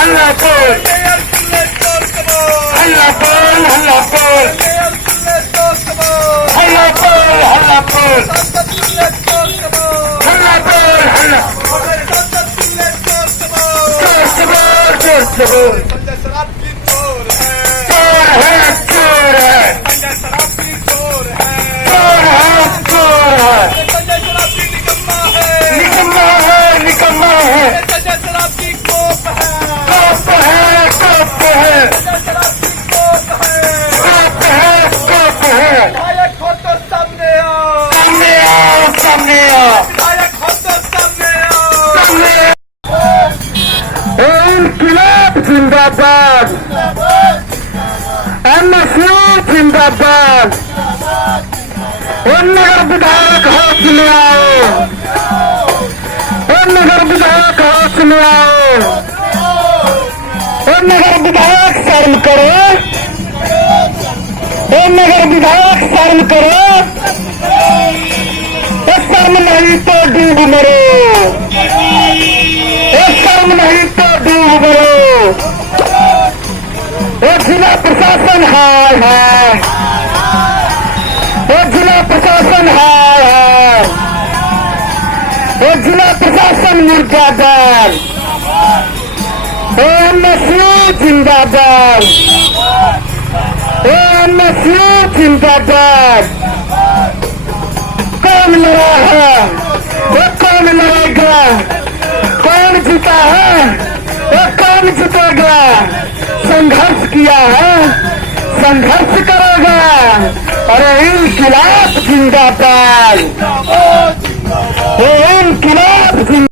हल्ला बोल, हल्ला बोल, हल्ला बोल, हल्ला बोल, हल्ला बोल, हल्ला बोल, हल्ला जोर से बोल, संजय शराबी चोर है, चोर है, संजय शराबी चोर है, चोर है, चोर है, संजय शराबी निकम्मा है, निकम्मा है, निकम्मा है, संजय शराबी कोप है, कोप है, कोप है, संजय शराबी कोप है, कोप है, कोप है, विधायक हो तो सामने आओ, सामने आओ, सामने आओ, विधायक हो तो सामने आओ, सामने आओ। इंकलाब जिंदाबाद, एमएसयू जिंदाबाद, नगर विधायक हाथ में आओ, नगर विधायक हाथ में आओ, नगर विधायक शर्म करो, नगर विधायक शर्म करो, शर्म नहीं तो डूब मरो, शर्म नहीं तो डूब मरो। जिला प्रशासन हाय है, जिला प्रशासन हाय है, जिला प्रशासन मुर्दाबाद, एमएसयू जिंदाबाद, एमएसयू जिंदाबाद। कौन लड़ा है, वो कौन लड़ेगा, कौन जीता है, वो कौन जीतेगा। संघर्ष किया है, संघर्ष करेगा। अरे इंकलाब जिंदाबाद, इंकलाब